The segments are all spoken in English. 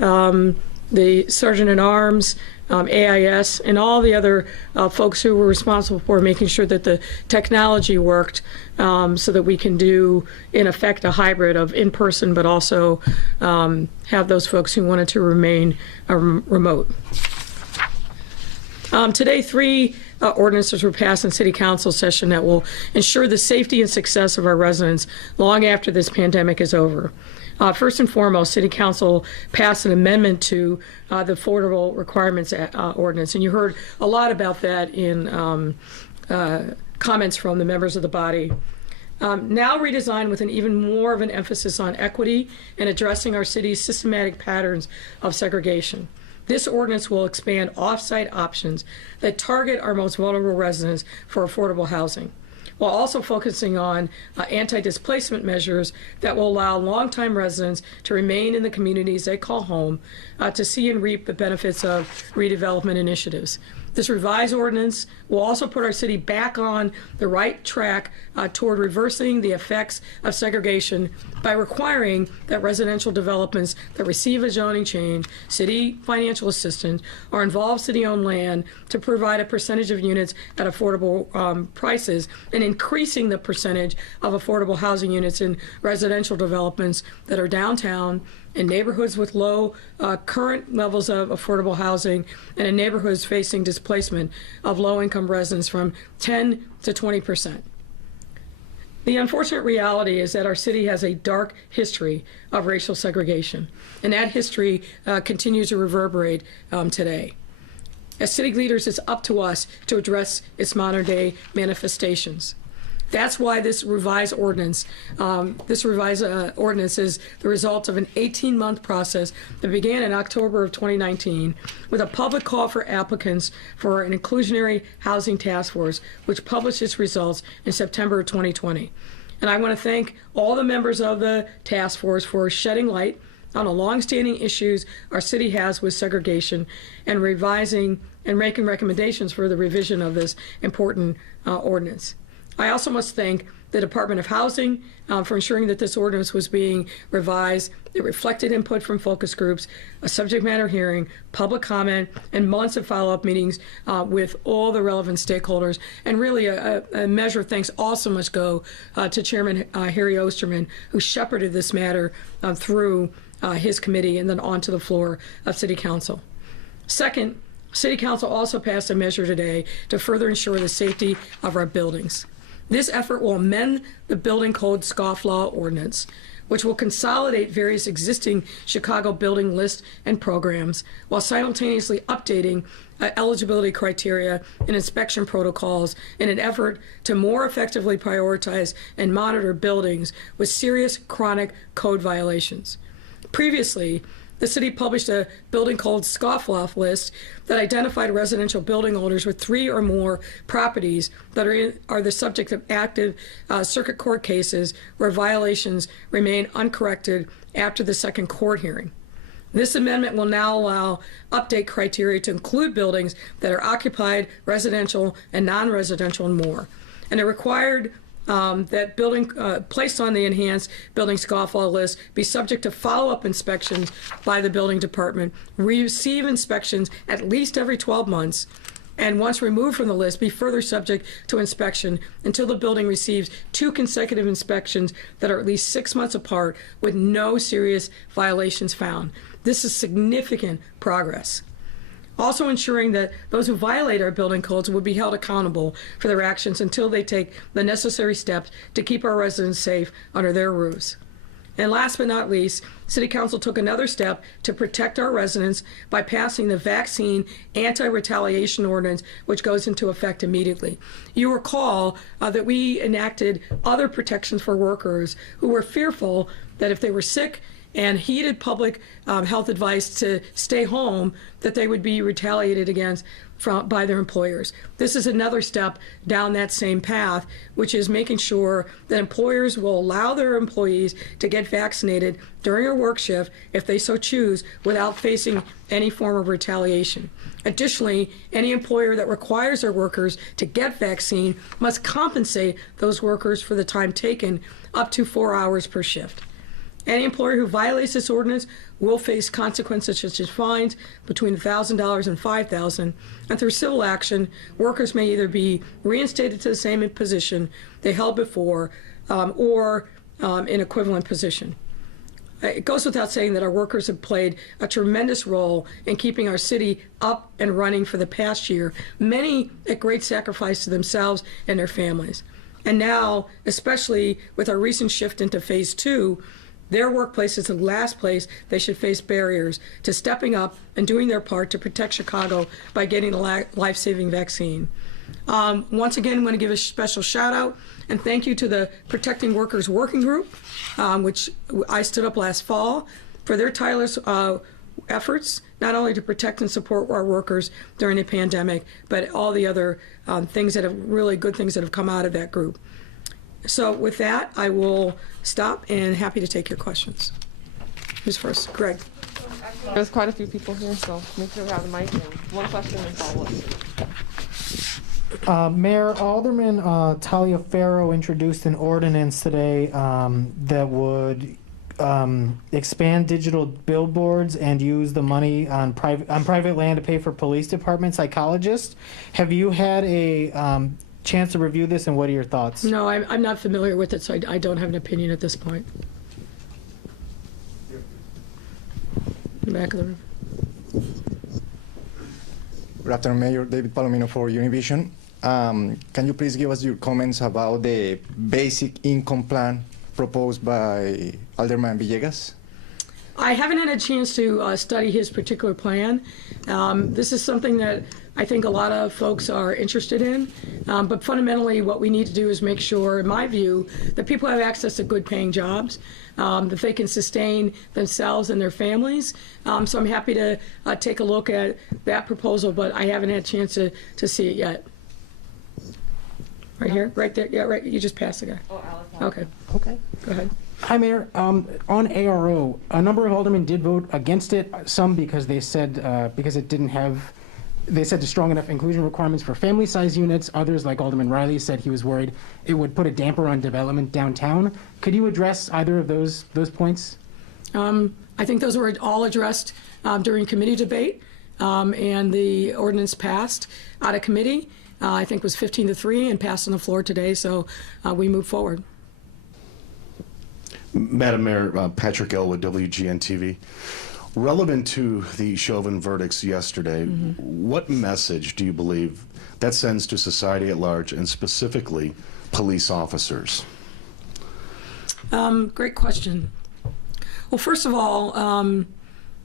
the Sergeant-at-Arms, AIS, and all the other folks who were responsible for making sure that the technology worked so that we can do, in effect, a hybrid of in-person, but also have those folks who wanted to remain remote. Today, 3 ordinances were passed in City Council session that will ensure the safety and success of our residents long after this pandemic is over. First and foremost, City Council passed an amendment to the Affordable Requirements Ordinance, and you heard a lot about that in comments from the members of the body. Now redesigned with an even more of an emphasis on equity and addressing our city's systematic patterns of segregation. This ordinance will expand off-site options that target our most vulnerable residents for affordable housing, while also focusing on anti-displacement measures that will allow longtime residents to remain in the communities they call home to see and reap the benefits of redevelopment initiatives. This revised ordinance will also put our city back on the right track toward reversing the effects of segregation by requiring that residential developments that receive a zoning change, city financial assistance, or involve city-owned land to provide a percentage of units at affordable prices, and increasing the percentage of affordable housing units in residential developments that are downtown, in neighborhoods with low current levels of affordable housing, and in neighborhoods facing displacement of low-income residents from 10 to 20%. The unfortunate reality is that our city has a dark history of racial segregation, and that history continues to reverberate today. As city leaders, it's up to us to address its modern-day manifestations. That's why this revised ordinance, is the result of an 18-month process that began in October of 2019 with a public call for applicants for an inclusionary housing task force, which published its results in September of 2020. And I want to thank all the members of the task force for shedding light on the longstanding issues our city has with segregation and revising and making recommendations for the revision of this important ordinance. I also must thank the Department of Housing for ensuring that this ordinance was being revised. It reflected input from focus groups, a subject matter hearing, public comment, and months of follow-up meetings with all the relevant stakeholders. And really a measure of thanks also must go to Chairman Harry Osterman, who shepherded this matter through his committee and then onto the floor of City Council. Second, City Council also passed a measure today to further ensure the safety of our buildings. This effort will amend the Building Code scofflaw ordinance, which will consolidate various existing Chicago building lists and programs while simultaneously updating eligibility criteria and inspection protocols in an effort to more effectively prioritize and monitor buildings with serious chronic code violations. Previously, the city published a building code scofflaw list that identified residential building owners with 3 or more properties that are the subject of active circuit court cases where violations remain uncorrected after the second court hearing. This amendment will now allow update criteria to include buildings that are occupied, residential, and non-residential, and more. And it required that building placed on the enhanced building scofflaw list be subject to follow-up inspections by the building department, receive inspections at least every 12 months, and once removed from the list, be further subject to inspection until the building receives 2 consecutive inspections that are at least 6 months apart with no serious violations found. This is significant progress. Also ensuring that those who violate our building codes will be held accountable for their actions until they take the necessary steps to keep our residents safe under their roofs. And last but not least, City Council took another step to protect our residents by passing the vaccine anti-retaliation ordinance, which goes into effect immediately. You recall that we enacted other protections for workers who were fearful that if they were sick and heeded public health advice to stay home, that they would be retaliated against by their employers. This is another step down that same path, which is making sure that employers will allow their employees to get vaccinated during a work shift if they so choose without facing any form of retaliation. Additionally, any employer that requires their workers to get vaccine must compensate those workers for the time taken up to 4 hours per shift. Any employer who violates this ordinance will face consequences such as fines between $1,000 and $5,000. And through civil action, workers may either be reinstated to the same position they held before or an equivalent position. It goes without saying that our workers have played a tremendous role in keeping our city up and running for the past year, many at great sacrifice to themselves and their families. And now, especially with our recent shift into phase 2, their workplace is the last place they should face barriers to stepping up and doing their part to protect Chicago by getting the life-saving vaccine. Once again, I want to give a special shout out and thank you to the Protecting Workers Working Group, which I stood up last fall, for their tireless efforts, not only to protect and support our workers during the pandemic, but all the other things that have really good things that have come out of that group. So with that, I will stop and happy to take your questions. Who's first? Greg. There's quite a few people here, so make sure we have the mic and one question and follow-up. Mayor, Alderman Taliaferro introduced an ordinance today that would expand digital billboards and use the money on private land to pay for police department psychologists. Have you had a chance to review this, and what are your thoughts? No, I'm not familiar with it, so I don't have an opinion at this point. In the back of the room. Good afternoon, Mayor. David Palomino for Univision. Can you please give us your comments about the basic income plan proposed by Alderman Villegas? I haven't had a chance to study his particular plan. This is something that I think a lot of folks are interested in, but fundamentally what we need to do is make sure, in my view, that people have access to good paying jobs, that they can sustain themselves and their families. So I'm happy to take a look at that proposal, but I haven't had a chance to see it yet. Right here, right there, yeah, right, you just passed the guy. Oh, Alex. Okay, Okay. go ahead. Hi, Mayor. On ARO, a number of aldermen did vote against it, some because they said because it didn't have, they said the strong enough inclusion requirements for family size units. Others, like Alderman Riley, said he was worried it would put a damper on development downtown. Could you address either of those points? I think those were all addressed during committee debate, and the ordinance passed out of committee. I think it was 15-3 and passed on the floor today, so we move forward. Madam Mayor, Patrick Elwood, WGN-TV. Relevant to the Chauvin verdicts yesterday, what message do you believe that sends to society at large, and specifically police officers? Great question. Well, first of all,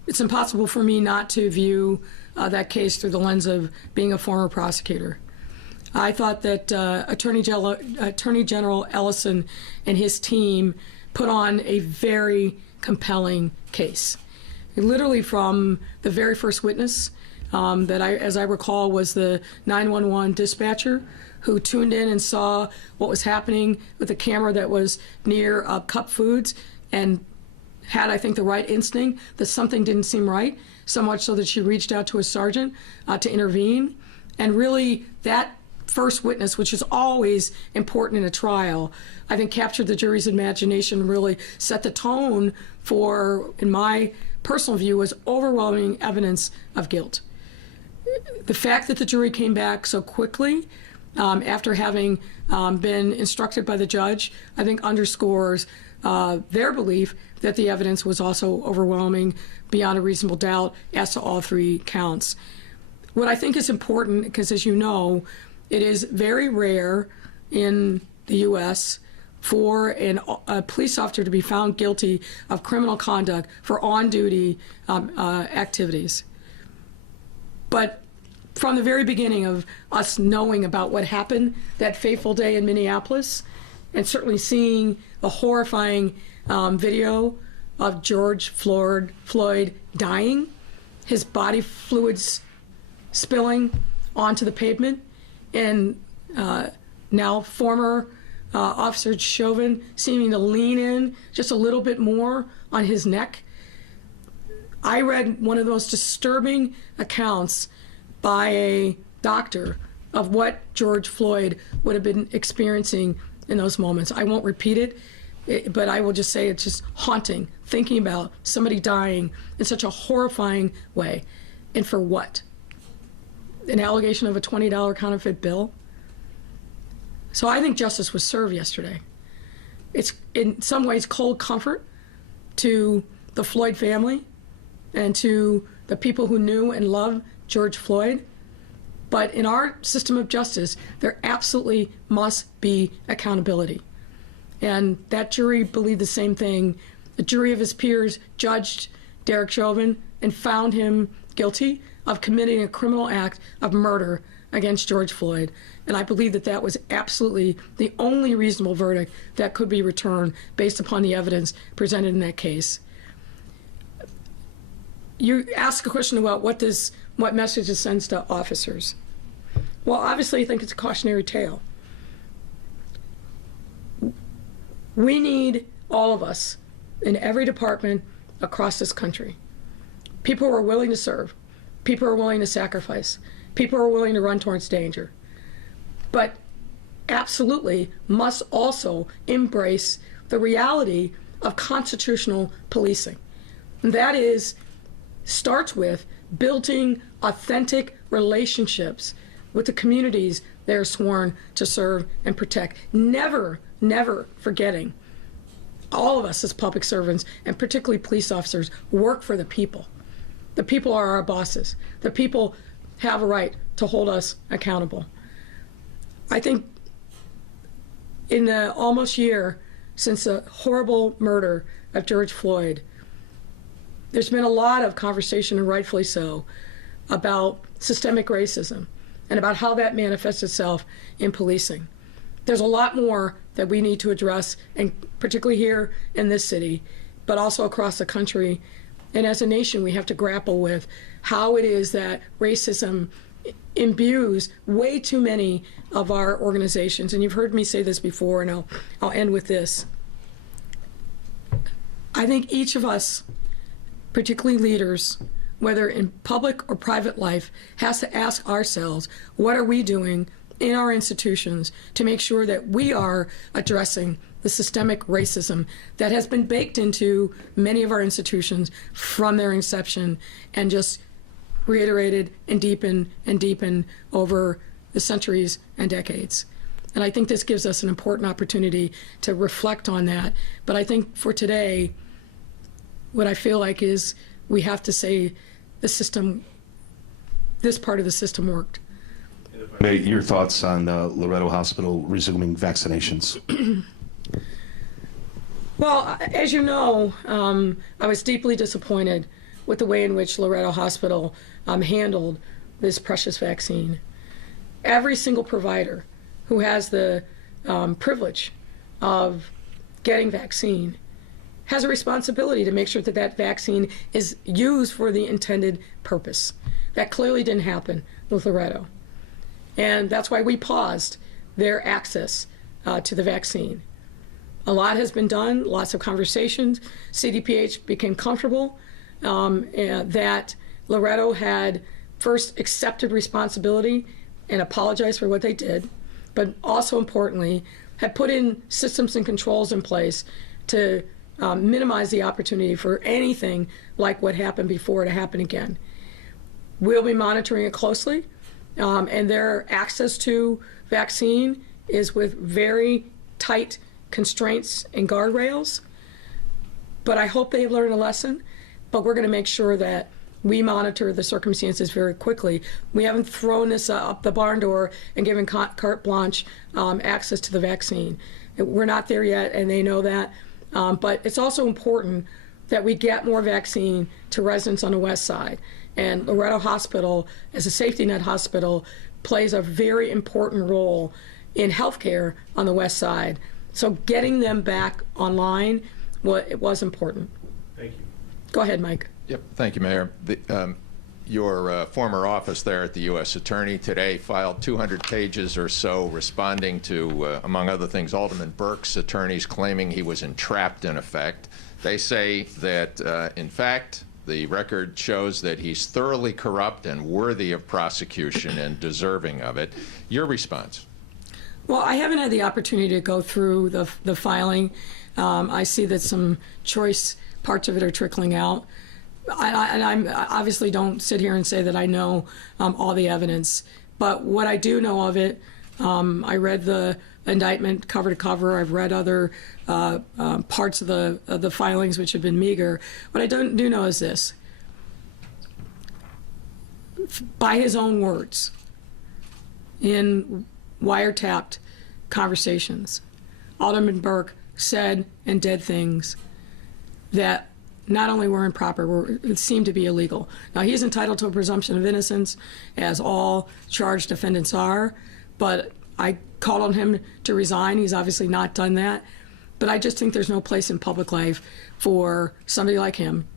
it's impossible for me not to view that case through the lens of being a former prosecutor. I thought that Attorney General Ellison and his team put on a very compelling case. Literally from the very first witness that as I recall, was the 911 dispatcher who tuned in and saw what was happening with a camera that was near Cup Foods and had, I think, the right instinct that something didn't seem right, so much so that she reached out to a sergeant to intervene. And really, that first witness, which is always important in a trial, I think captured the jury's imagination, really set the tone for, in my personal view, was overwhelming evidence of guilt. The fact that the jury came back so quickly after having been instructed by the judge, I think underscores their belief that the evidence was also overwhelming beyond a reasonable doubt as to all three counts. What I think is important, because as you know, it is very rare in the U.S. for a police officer to be found guilty of criminal conduct for on-duty activities. But from the very beginning of us knowing about what happened that fateful day in Minneapolis, and certainly seeing the horrifying video of George Floyd dying, his body fluids spilling onto the pavement, and now former Officer Chauvin seeming to lean in just a little bit more on his neck. I read one of the most disturbing accounts by a doctor of what George Floyd would have been experiencing in those moments. I won't repeat it, But I will just say it's just haunting, thinking about somebody dying in such a horrifying way. And for what? An allegation of a $20 counterfeit bill? So I think justice was served yesterday. It's in some ways cold comfort to the Floyd family and to the people who knew and loved George Floyd. But in our system of justice, there absolutely must be accountability. And that jury believed the same thing. The jury of his peers judged Derek Chauvin and found him guilty of committing a criminal act of murder against George Floyd. And I believe that that was absolutely the only reasonable verdict that could be returned based upon the evidence presented in that case. You ask a question about what message it sends to officers. Well, obviously, I think it's a cautionary tale. We need all of us in every department across this country. People who are willing to serve, people who are willing to sacrifice, people who are willing to run towards danger, but absolutely must also embrace the reality of constitutional policing. And that starts with building authentic relationships with the communities they are sworn to serve and protect. Never, never forgetting all of us as public servants, and particularly police officers, work for the people. The people are our bosses. The people have a right to hold us accountable. I think in the almost year since the horrible murder of George Floyd, there's been a lot of conversation, and rightfully so, about systemic racism and about how that manifests itself in policing. There's a lot more that we need to address, and particularly here in this city, but also across the country. And as a nation, we have to grapple with how it is that racism imbues way too many of our organizations. And you've heard me say this before, and I'll end with this. I think each of us, particularly leaders, whether in public or private life, has to ask ourselves, what are we doing in our institutions to make sure that we are addressing the systemic racism that has been baked into many of our institutions from their inception and just reiterated and deepened over the centuries and decades. And I think this gives us an important opportunity to reflect on that. But I think for today, what I feel like is we have to say the system, this part of the system worked. Your thoughts on Loretto Hospital resuming vaccinations? Well, as you know, I was deeply disappointed with the way in which Loretto Hospital handled this precious vaccine. Every single provider who has the privilege of getting vaccine has a responsibility to make sure that that vaccine is used for the intended purpose. That clearly didn't happen with Loretto. And that's why we paused their access to the vaccine. A lot has been done, lots of conversations. CDPH became comfortable that Loretto had first accepted responsibility and apologized for what they did, but also importantly, had put in systems and controls in place to minimize the opportunity for anything like what happened before to happen again. We'll be monitoring it closely, and their access to vaccine is with very tight constraints and guardrails. But I hope they've learned a lesson, but we're going to make sure that we monitor the circumstances very quickly. We haven't thrown this up the barn door and given carte blanche access to the vaccine. We're not there yet, and they know that. But it's also important that we get more vaccine to residents on the West Side. And Loretto Hospital, as a safety net hospital, plays a very important role in healthcare on the West Side. So getting them back online, it was important. Thank you. Go ahead, Mike. Yep, thank you, Mayor. Your former office there at the U.S. Attorney today filed 200 pages or so responding to, among other things, Alderman Burke's attorneys claiming he was entrapped in effect. They say that, in fact, the record shows that he's thoroughly corrupt and worthy of prosecution and deserving of it. Your response? Well, I haven't had the opportunity to go through the filing. I see that some choice parts of it are trickling out. I obviously don't sit here and say that I know all the evidence, but what I do know of it, I read the indictment cover to cover. I've read other parts of the filings, which have been meager. What I do know is this: by his own words, in wiretapped conversations, Alderman Burke said and did things that not only were improper, it seemed to be illegal. Now, he's entitled to a presumption of innocence, as all charged defendants are, but I called on him to resign. He's obviously not done that. But I just think there's no place in public life for somebody like him,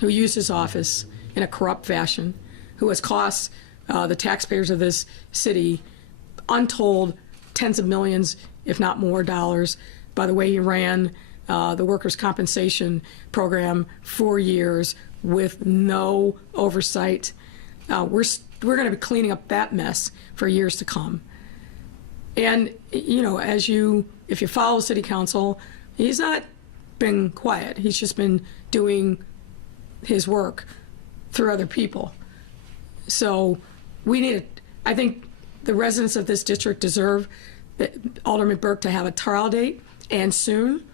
who used his office in a corrupt fashion, who has cost the taxpayers of this city untold tens of millions, if not more, dollars by the way he ran the workers' compensation program for years with no oversight. We're going to be cleaning up that mess for years to come. And, you know, if you follow city council, he's not been quiet. He's just been doing his work through other people. So I think the residents of this district deserve Alderman Burke to have a trial date, and soon.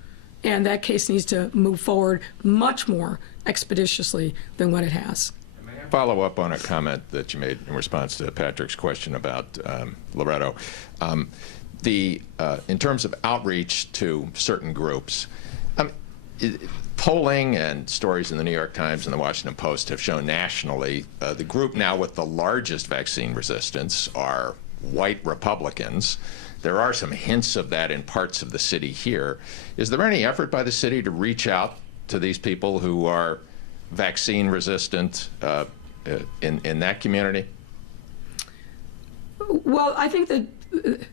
And that case needs to move forward much more expeditiously than what it has. Follow up on a comment that you made in response to Patrick's question about Loretto. In terms of outreach to certain groups, polling and stories in the New York Times and the Washington Post have shown nationally the group now with the largest vaccine resistance are white Republicans. There are some hints of that in parts of the city here. Is there any effort by the city to reach out to these people who are vaccine resistant in that community? Well, I think that,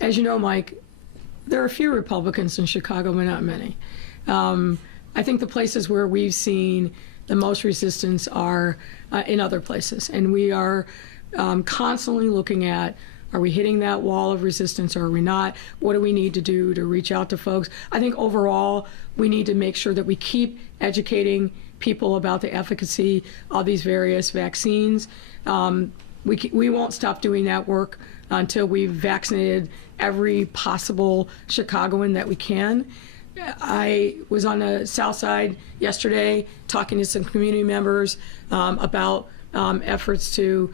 as you know, Mike, there are few Republicans in Chicago, but not many. I think the places where we've seen the most resistance are in other places, and we are constantly looking at, are we hitting that wall of resistance or are we not? What do we need to do to reach out to folks? I think overall, we need to make sure that we keep educating people about the efficacy of these various vaccines. We won't stop doing that work until we've vaccinated every possible Chicagoan that we can. I was on the South Side yesterday talking to some community members about efforts to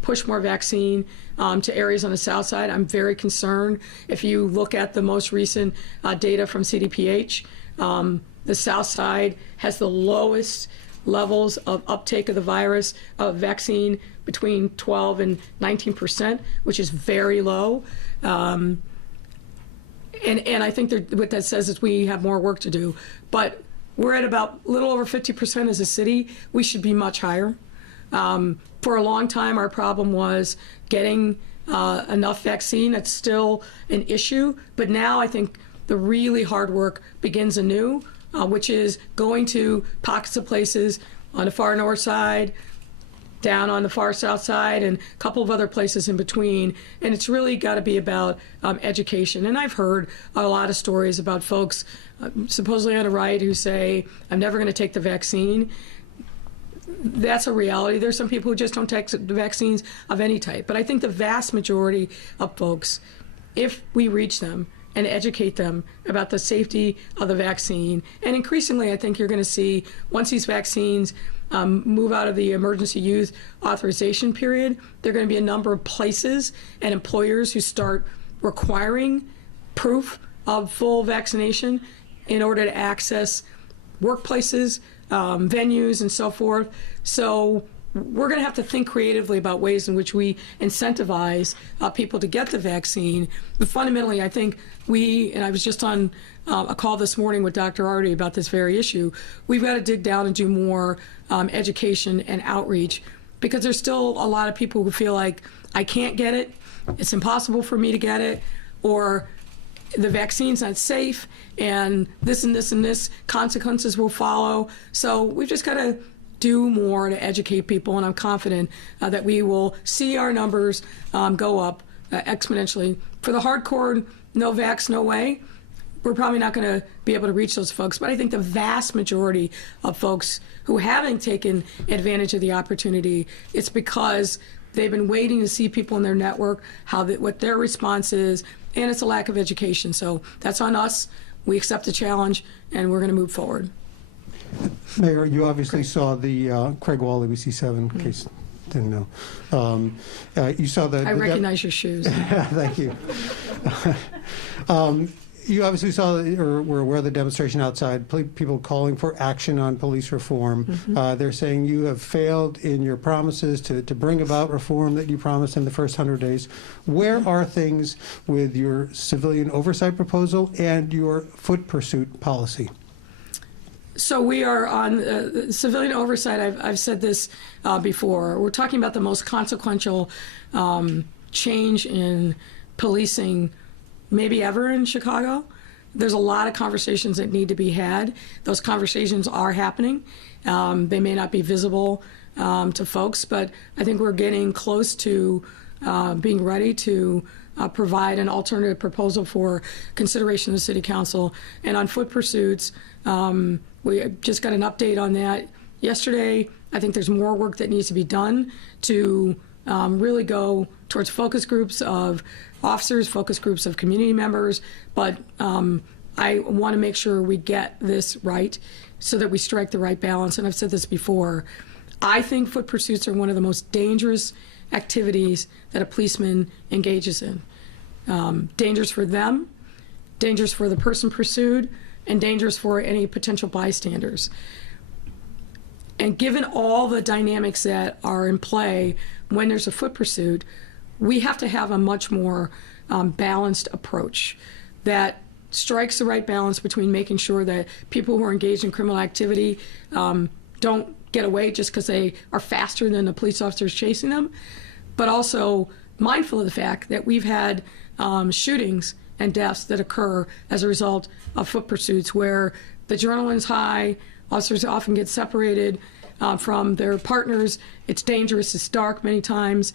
push more vaccine to areas on the South Side. I'm very concerned. If you look at the most recent data from CDPH, the South Side has the lowest levels of uptake of the virus vaccine, between 12 and 19%, which is very low. And I think what that says is we have more work to do. But we're at about a little over 50% as a city. We should be much higher. For a long time, our problem was getting enough vaccine. That's still an issue. But now I think the really hard work begins anew, which is going to pockets of places on the far north side, down on the far south side, and a couple of other places in between. And it's really got to be about education. And I've heard a lot of stories about folks supposedly on the right who say, I'm never going to take the vaccine. That's a reality. There's some people who just don't take the vaccines of any type. But I think the vast majority of folks, if we reach them and educate them about the safety of the vaccine, and increasingly I think you're going to see, once these vaccines move out of the emergency use authorization period, there are going to be a number of places and employers who start requiring proof of full vaccination in order to access workplaces, venues, and so forth. So we're going to have to think creatively about ways in which we incentivize people to get the vaccine. But fundamentally, I think and I was just on a call this morning with Dr. Arty about this very issue, we've got to dig down and do more education and outreach, because there's still a lot of people who feel like, I can't get it, it's impossible for me to get it, or the vaccine's not safe, and this and this and this consequences will follow. So we've just got to do more to educate people, and I'm confident that we will see our numbers go up exponentially. For the hardcore, no vax, no way, we're probably not going to be able to reach those folks. But I think the vast majority of folks who haven't taken advantage of the opportunity, it's because they've been waiting to see people in their network, what their response is, and it's a lack of education. So that's on us. We accept the challenge, and we're going to move forward. Mayor, you obviously saw the Craig Wall ABC7 case. Didn't know. You saw the. I recognize your shoes. Thank you. You obviously saw or were aware of the demonstration outside, people calling for action on police reform. They're saying you have failed in your promises to bring about reform that you promised in the first 100 days. Where are things with your civilian oversight proposal and your foot pursuit policy? So we are on civilian oversight. I've said this before. We're talking about the most consequential change in policing maybe ever in Chicago. There's a lot of conversations that need to be had. Those conversations are happening. They may not be visible to folks, but I think we're getting close to being ready to provide an alternative proposal for consideration of the City Council. And on foot pursuits, we just got an update on that yesterday. I think there's more work that needs to be done to really go towards focus groups of officers, focus groups of community members, but I want to make sure we get this right so that we strike the right balance. And I've said this before, I think foot pursuits are one of the most dangerous activities that a policeman engages in. Dangerous for them, dangerous for the person pursued, and dangerous for any potential bystanders. And given all the dynamics that are in play when there's a foot pursuit, we have to have a much more balanced approach that strikes the right balance between making sure that people who are engaged in criminal activity don't get away just because they are faster than the police officers chasing them, but also mindful of the fact that we've had shootings and deaths that occur as a result of foot pursuits where the adrenaline's high, officers often get separated from their partners. It's dangerous, it's dark many times.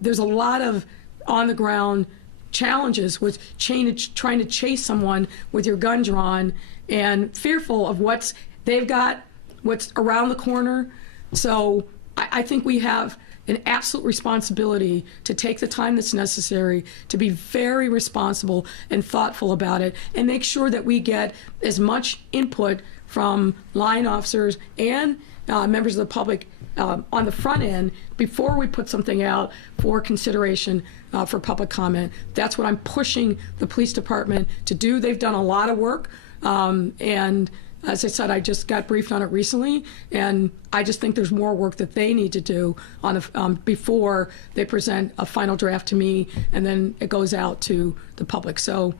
There's a lot of on-the-ground challenges with trying to chase someone with your gun drawn and fearful of what's around the corner. So I think we have an absolute responsibility to take the time that's necessary to be very responsible and thoughtful about it and make sure that we get as much input from line officers and members of the public on the front end before we put something out for consideration for public comment. That's what I'm pushing the police department to do. They've done a lot of work, and as I said, I just got briefed on it recently, and I just think there's more work that they need to do on before they present a final draft to me, and then it goes out to the public. So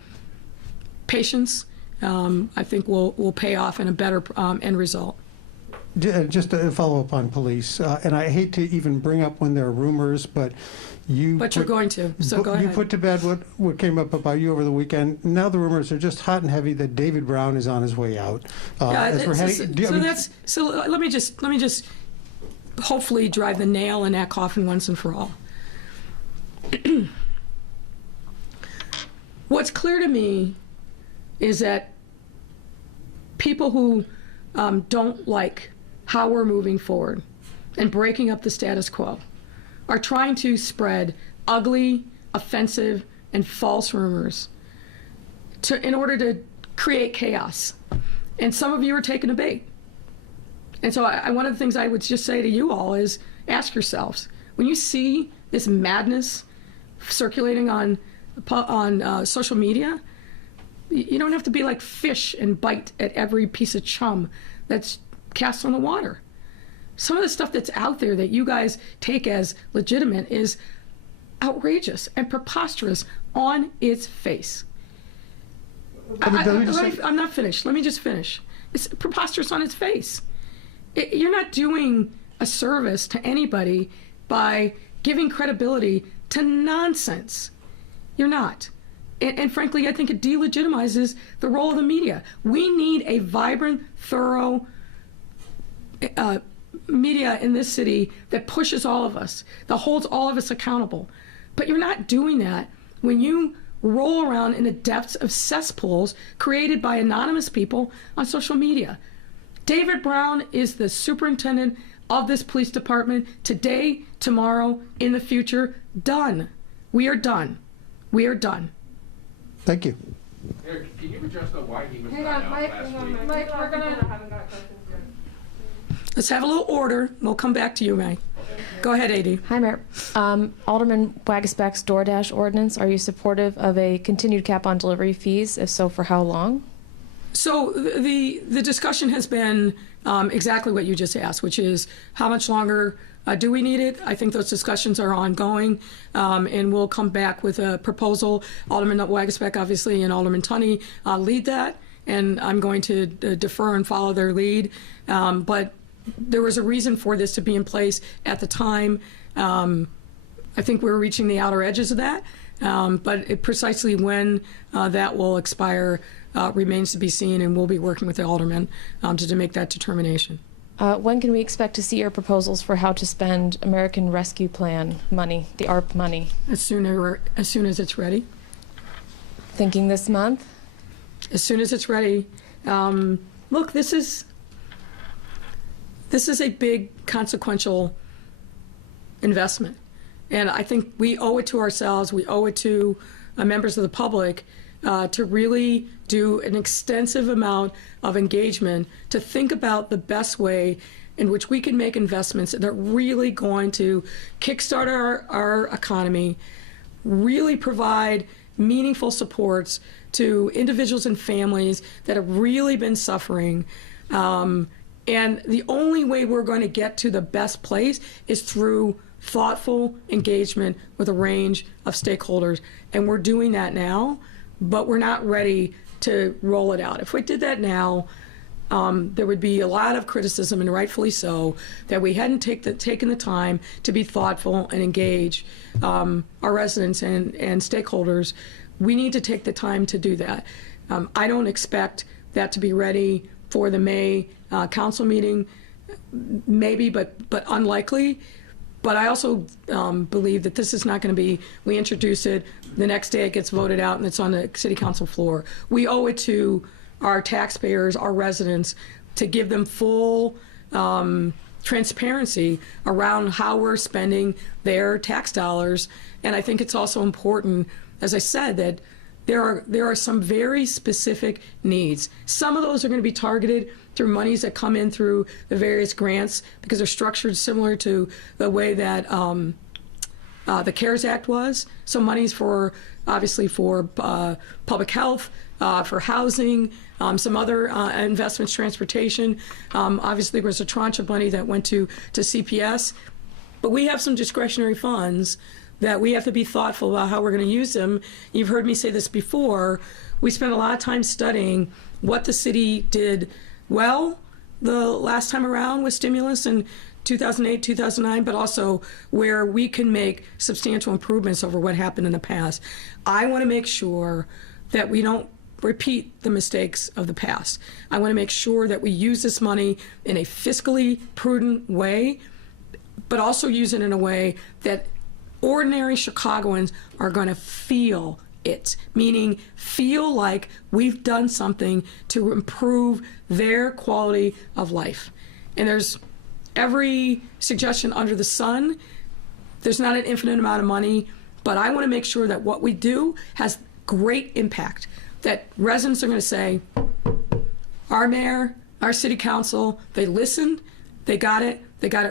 patience, I think, will pay off in a better end result. Just to follow up on police, and I hate to even bring up when there are rumors, but you're going to, so go ahead. You put to bed what came up about you over the weekend. Now the rumors are just hot and heavy that David Brown is on his way out. So let me just hopefully drive the nail in that coffin once and for all. What's clear to me is that people who don't like how we're moving forward and breaking up the status quo are trying to spread ugly, offensive, and false rumors in order to create chaos. And some of you are taking a bait. And so one of the things I would just say to you all is ask yourselves, when you see this madness circulating on social media, you don't have to be like fish and bite at every piece of chum that's cast on the water. Some of the stuff that's out there that you guys take as legitimate is outrageous and preposterous on its face. I'm not finished. Let me just finish. It's preposterous on its face. You're not doing a service to anybody by giving credibility to nonsense. You're not. And frankly, I think it delegitimizes the role of the media. We need a vibrant, thorough media in this city that pushes all of us, that holds all of us accountable. But you're not doing that when you roll around in the depths of cesspools created by anonymous people on social media. David Brown is the superintendent of this police department today, tomorrow, in the future. Done. We are done. We are done. Thank you. Eric, can you address why he was Hang not on, out Mike, last hang on, week? Mike, we're gonna. Haven't got questions yet. Let's have a little order. We'll come back to you, May. Go ahead, AD. Hi, Mayor. Alderman Wagasbeck's DoorDash ordinance, are you supportive of a continued cap on delivery fees? If so, for how long? So the discussion has been exactly what you just asked, which is how much longer do we need it? I think those discussions are ongoing, and we'll come back with a proposal. Alderman Wagasbeck, obviously, and Alderman Tunney lead that, and I'm going to defer and follow their lead. But there was a reason for this to be in place at the time. I think we're reaching the outer edges of that, but precisely when that will expire remains to be seen, and we'll be working with the aldermen to make that determination. When can we expect to see your proposals for how to spend American Rescue Plan money, the ARP money? As soon as it's ready. Thinking this month? As soon as it's ready. Look, this is a big consequential investment. And I think we owe it to ourselves, we owe it to members of the public to really do an extensive amount of engagement to think about the best way in which we can make investments that are really going to kickstart our economy, really provide meaningful supports to individuals and families that have really been suffering. And the only way we're going to get to the best place is through thoughtful engagement with a range of stakeholders. And we're doing that now, but we're not ready to roll it out. If we did that now, there would be a lot of criticism, and rightfully so, that we hadn't taken the time to be thoughtful and engage our residents and stakeholders. We need to take the time to do that. I don't expect that to be ready for the May council meeting, maybe, but unlikely. But I also believe that this is not going to be, we introduce it, the next day it gets voted out and it's on the city council floor. We owe it to our taxpayers, our residents, to give them full transparency around how we're spending their tax dollars. And I think it's also important, as I said, that there are some very specific needs. Some of those are going to be targeted through monies that come in through the various grants because they're structured similar to the way that the CARES Act was. So monies for, obviously, for public health, for housing, some other investments, transportation. Obviously, there was a tranche of money that went to CPS. But we have some discretionary funds that we have to be thoughtful about how we're going to use them. You've heard me say this before. We spent a lot of time studying what the city did well the last time around with stimulus in 2008, 2009, but also where we can make substantial improvements over what happened in the past. I want to make sure that we don't repeat the mistakes of the past. I want to make sure that we use this money in a fiscally prudent way, but also use it in a way that ordinary Chicagoans are going to feel it, meaning feel like we've done something to improve their quality of life. And there's every suggestion under the sun. There's not an infinite amount of money, but I want to make sure that what we do has great impact, that residents are going to say, our mayor, our city council, they listened, they got it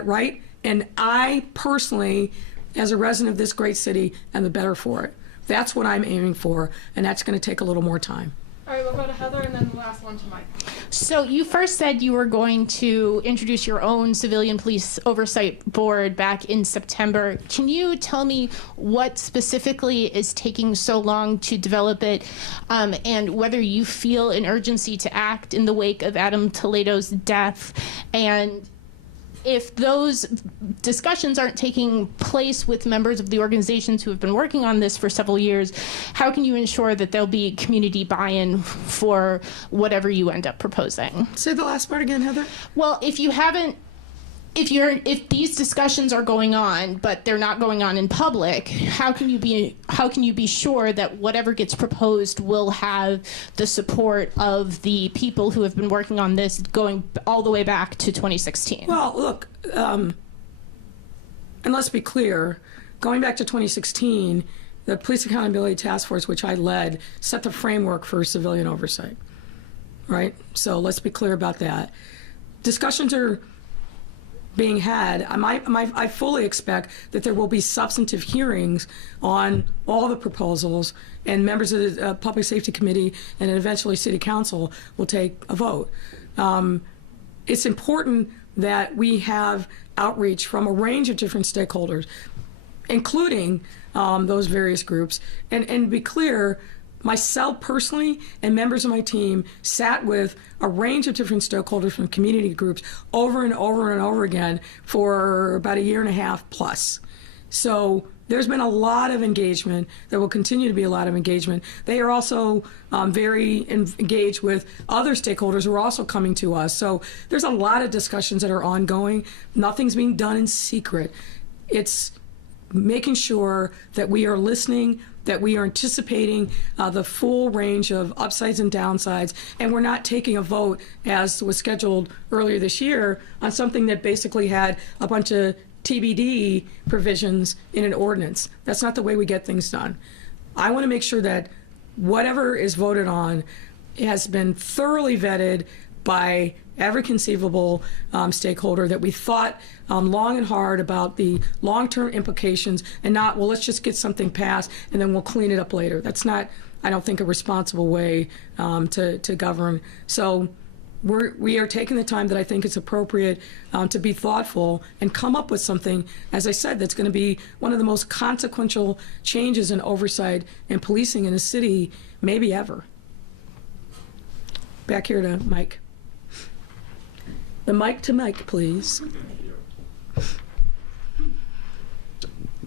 right, and I personally, as a resident of this great city, am the better for it. That's what I'm aiming for, and that's going to take a little more time. All right, we'll go to Heather and then the last one to Mike. So you first said you were going to introduce your own civilian police oversight board back in September. Can you tell me what specifically is taking so long to develop it, and whether you feel an urgency to act in the wake of Adam Toledo's death? And if those discussions aren't taking place with members of the organizations who have been working on this for several years, how can you ensure that there'll be community buy-in for whatever you end up proposing? Say the last part again, Heather. Well, if if these discussions are going on, but they're not going on in public, how can you be sure that whatever gets proposed will have the support of the people who have been working on this going all the way back to 2016? Well, look, and let's be clear, going back to 2016, the Police Accountability Task Force, which I led, set the framework for civilian oversight, right? So let's be clear about that. Discussions are being had. I fully expect that there will be substantive hearings on all the proposals, and members of the Public Safety Committee and eventually City Council will take a vote. It's important that we have outreach from a range of different stakeholders, including those various groups. And to be clear, myself personally and members of my team sat with a range of different stakeholders from community groups over and over and over again for about a year and a half plus. So there's been a lot of engagement. There will continue to be a lot of engagement. They are also very engaged with other stakeholders who are also coming to us. So there's a lot of discussions that are ongoing. Nothing's being done in secret. It's making sure that we are listening, that we are anticipating the full range of upsides and downsides, and we're not taking a vote, as was scheduled earlier this year, on something that basically had a bunch of TBD provisions in an ordinance. That's not the way we get things done. I want to make sure that whatever is voted on has been thoroughly vetted by every conceivable stakeholder, that we thought long and hard about the long-term implications, and not, well, let's just get something passed and then we'll clean it up later. That's not, I don't think, a responsible way to govern. So we are taking the time that I think is appropriate to be thoughtful and come up with something, as I said, that's going to be one of the most consequential changes in oversight and policing in a city, maybe ever. Back here to Mike. The mic to Mike, please.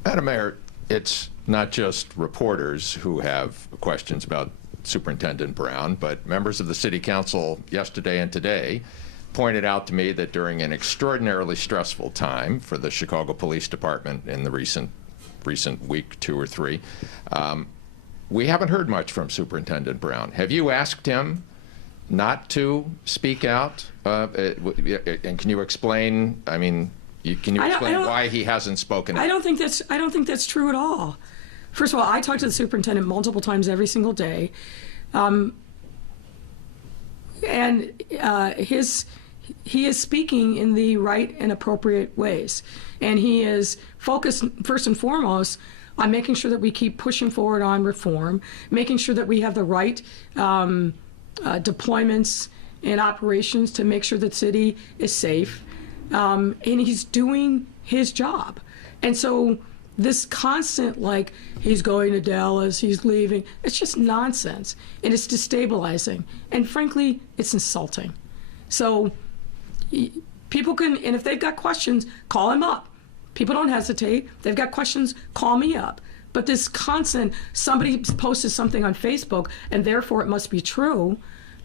Madam Mayor, it's not just reporters who have questions about Superintendent Brown, but members of the City Council yesterday and today pointed out to me that during an extraordinarily stressful time for the Chicago Police Department in the recent week, 2 or 3, we haven't heard much from Superintendent Brown. Have you asked him not to speak out? And can you explain? I mean, can you explain why he hasn't spoken? I don't think that's true at all. First of all, I talk to the superintendent multiple times every single day, and he is speaking in the right and appropriate ways, and he is focused first and foremost on making sure that we keep pushing forward on reform, making sure that we have the right deployments and operations to make sure that city is safe, and he's doing his job. And so this constant, like, he's going to Dallas, he's leaving, it's just nonsense, and it's destabilizing, and frankly, it's insulting. So people can, and if they've got questions, call him up. People don't hesitate. If they've got questions, call me up. But this constant, somebody posted something on Facebook and therefore it must be true.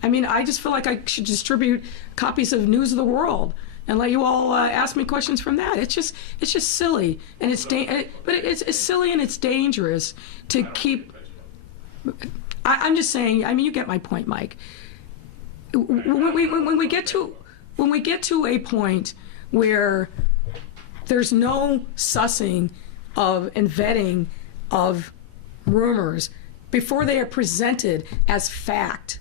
I mean, I just feel like I should distribute copies of News of the World and let you all ask me questions from that. It's just silly, and it's silly and it's dangerous to keep. I'm just saying. I mean, you get my point, Mike. When we get to a point where there's no sussing of and vetting of rumors before they are presented as fact,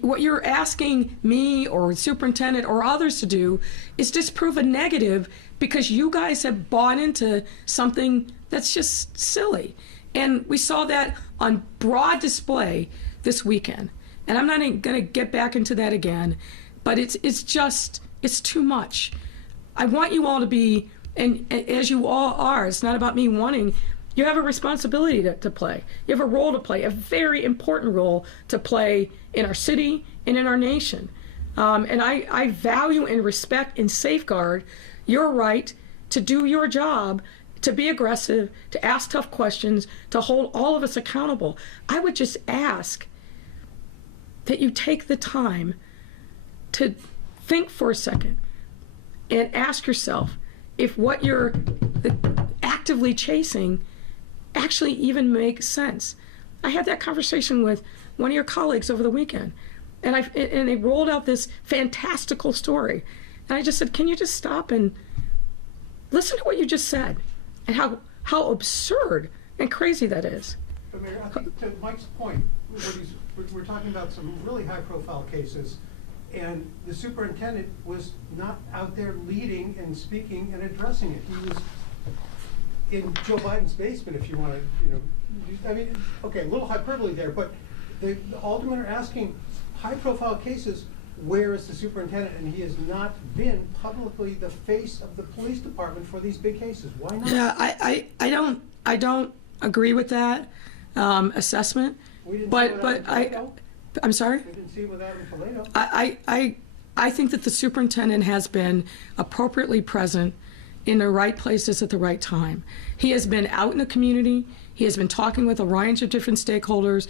what you're asking me or the superintendent or others to do is disprove a negative because you guys have bought into something that's just silly. And we saw that on broad display this weekend. And I'm not going to get back into that again, but it's too much. I want you all to be, and as you all are, it's not about me wanting, you have a responsibility to play. You have a role to play, a very important role to play in our city and in our nation. And I value and respect and safeguard your right to do your job, to be aggressive, to ask tough questions, to hold all of us accountable. I would just ask that you take the time to think for a second and ask yourself if what you're actively chasing actually even makes sense. I had that conversation with one of your colleagues over the weekend, and they rolled out this fantastical story. And I just said, can you just stop and listen to what you just said and how absurd and crazy that is. But Mayor, I think to Mike's point, we're talking about some really high-profile cases, and the superintendent was not out there leading and speaking and addressing it. He was in Joe Biden's basement, if you want to, I mean, okay, a little hyperbole there, but the aldermen are asking high-profile cases, where is the superintendent? And he has not been publicly the face of the police department for these big cases. Why not? Yeah, I don't agree with that assessment. We didn't But see it without Toledo. I'm sorry? We didn't see it without him Toledo. I think that the superintendent has been appropriately present in the right places at the right time. He has been out in the community. He has been talking with a range of different stakeholders.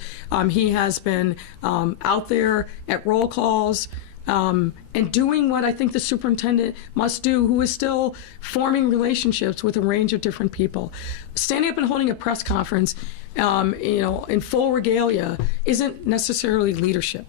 He has been out there at roll calls and doing what I think the superintendent must do, who is still forming relationships with a range of different people. Standing up and holding a press conference, in full regalia isn't necessarily leadership.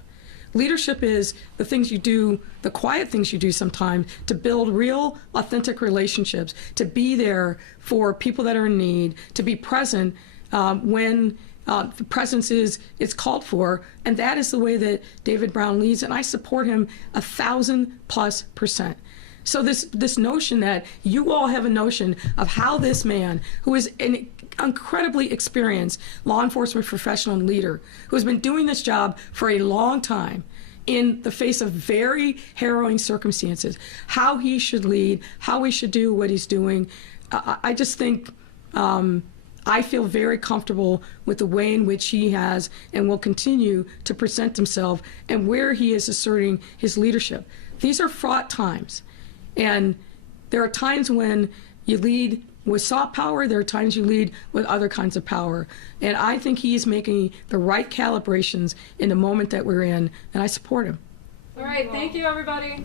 Leadership is the things you do, the quiet things you do sometimes to build real, authentic relationships, to be there for people that are in need, to be present when the presence is called for. And that is the way that David Brown leads, and I support him 1,000+%. So this notion that you all have a notion of how this man, who is an incredibly experienced law enforcement professional and leader, who has been doing this job for a long time in the face of very harrowing circumstances, how he should lead, how he should do what he's doing. I just think I feel very comfortable with the way in which he has and will continue to present himself and where he is asserting his leadership. These are fraught times. And there are times when you lead with soft power, there are times you lead with other kinds of power. And I think he's making the right calibrations in the moment that we're in, and I support him. All right, thank you, everybody.